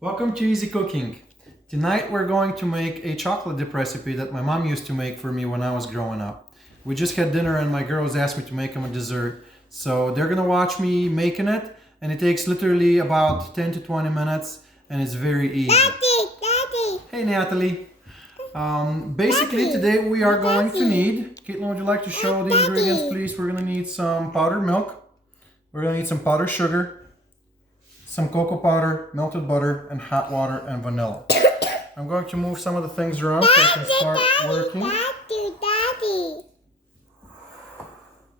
Welcome to Easy Cooking. Tonight we're going to make a chocolate dip recipe that my mom used to make for me when I was growing up. We just had dinner and my girls asked me to make them a dessert. So they're gonna watch me making it, and it takes literally about 10 to 20 minutes and it's very easy. Daddy! Hey Natalie. Basically today we are going to need, Caitlin, would you like to show the ingredients please? We're gonna need some powdered milk. We're gonna need some powdered sugar, some cocoa powder, melted butter, and hot water and vanilla. I'm going to move some of the things around so I can start working. Daddy!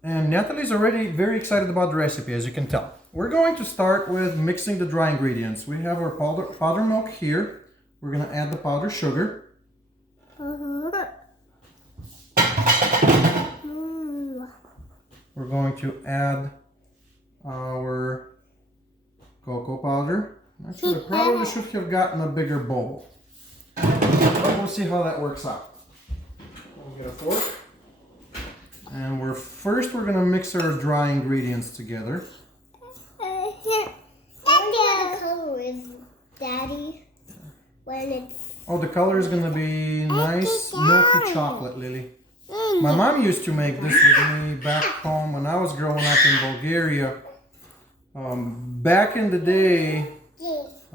And Natalie's already very excited about the recipe, as you can tell. We're going to start with mixing the dry ingredients. We have our powdered milk here. We're going to add the powdered sugar. We're going to add our cocoa powder. Actually, I probably should have gotten a bigger bowl. We'll see how that works out. We'll get a fork. And we're going to mix our dry ingredients together. What the color is, Daddy? When it's... Oh, the color is going to be nice milky chocolate, Lily. My mom used to make this with me back home when I was growing up in Bulgaria. Back in the day,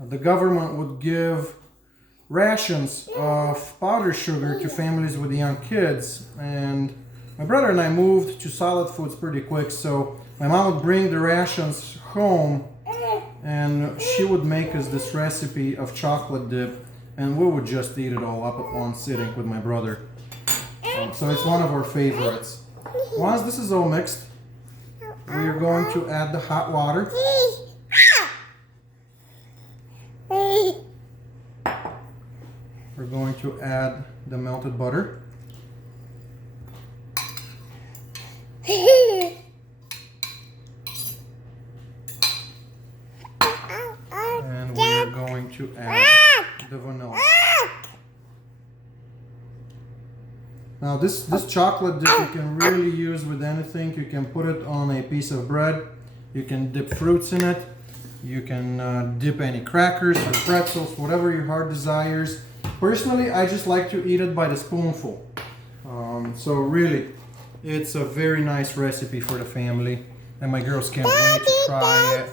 the government would give rations of powdered sugar to families with young kids, and my brother and I moved to solid foods pretty quick, so my mom would bring the rations home and she would make us this recipe of chocolate dip, and we would just eat it all up at one sitting with my brother. So it's one of our favorites. Once this is all mixed, we are going to add the hot water. We're going to add the melted butter. And we are going to add the vanilla. Now this chocolate dip you can really use with anything. You can put it on a piece of bread. You can dip fruits in it. You can dip any crackers or pretzels, whatever your heart desires. Personally, I just like to eat it by the spoonful. So really, it's a very nice recipe for the family. And my girls can't wait to try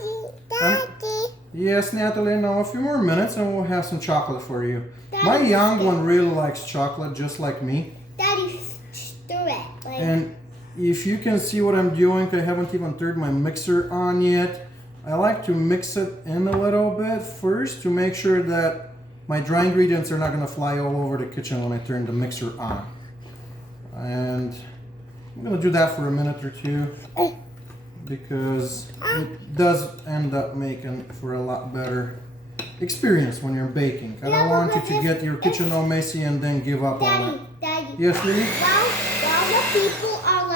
it. Yes, Natalie, now a few more minutes and we'll have some chocolate for you. My young one really likes chocolate, just like me. Daddy, stir it. And if you can see what I'm doing, I haven't even turned my mixer on yet. I like to mix it in a little bit first to make sure that my dry ingredients are not going to fly all over the kitchen when I turn the mixer on. And I'm going to do that for a minute or two because it does end up making for a lot better experience when you're baking. I don't want you to get your kitchen all messy and then give up on it. Daddy. Yes, Lily? While the people are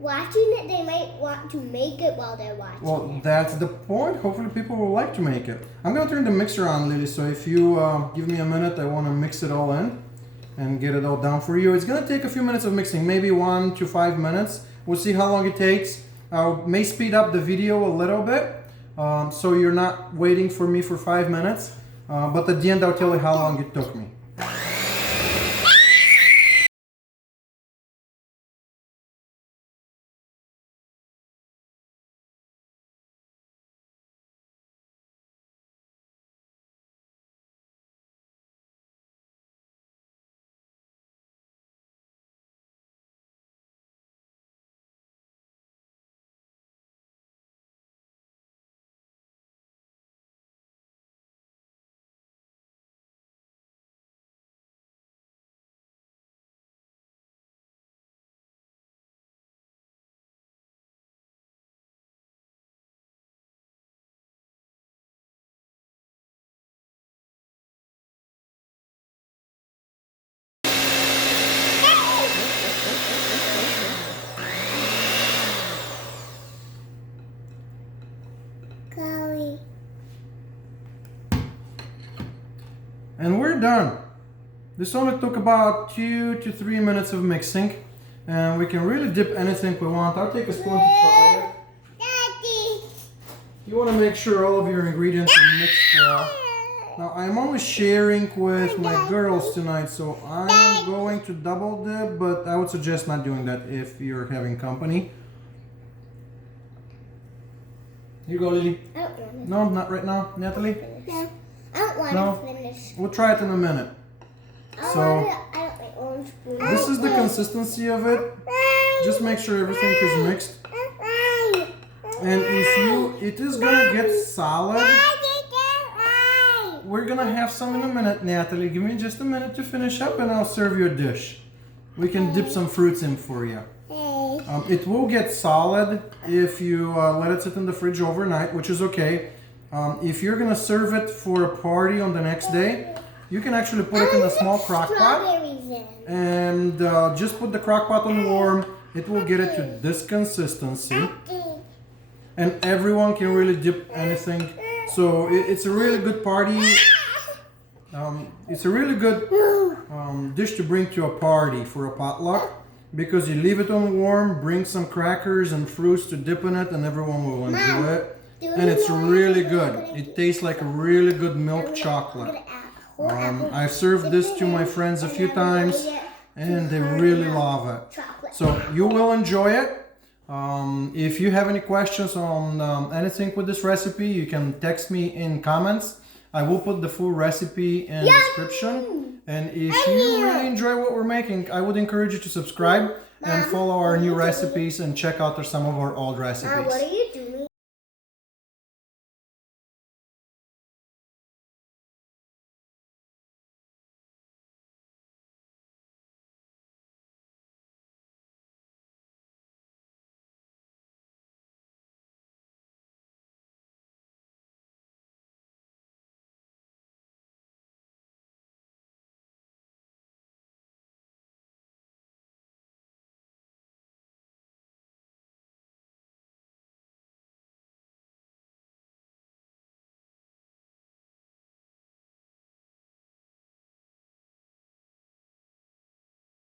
watching it, they might want to make it while they're watching. Well, that's the point. Hopefully people will like to make it. I'm going to turn the mixer on, Lily, so if you give me a minute, I want to mix it all in and get it all down for you. It's going to take a few minutes of mixing, maybe 1 to 5 minutes. We'll see how long it takes. I may speed up the video a little bit, so you're not waiting for me for 5 minutes, but at the end I'll tell you how long it took me. And we're done. This only took about 2 to 3 minutes of mixing, and we can really dip anything we want. I'll take a spoon to try it. Daddy. You want to make sure all of your ingredients are mixed well. Now I'm only sharing with my girls tonight, so I'm going to double dip, but I would suggest not doing that if you're having company. Here you go, Lily. I don't want to No, not right now, Natalie. finish. I don't want No. to finish. We'll try it in a minute. I So don't like orange spoon. this is the consistency of it. Just make sure everything is mixed. And it is gonna get solid. We're gonna have some in a minute, Natalie. Give me just a minute to finish up and I'll serve you a dish. We can dip some fruits in for you. It will get solid if you let it sit in the fridge overnight, which is okay. If you're gonna serve it for a party on the next day, you can actually put it in a small crock pot and just put the crock pot on warm. It will get it to this consistency. And everyone can really dip anything. So it's a really good party. It's a really good dish to bring to a party for a potluck because you leave it on warm, bring some crackers and fruits to dip in it, and everyone will enjoy it. And it's really good. It tastes like a really good milk chocolate. I've served this to my friends a few times, and they really love it. So you will enjoy it. If you have any questions on anything with this recipe, you can text me in comments. I will put the full recipe in the description. And if you really enjoy what we're making, I would encourage you to subscribe and follow our new recipes and check out some of our old recipes. What are you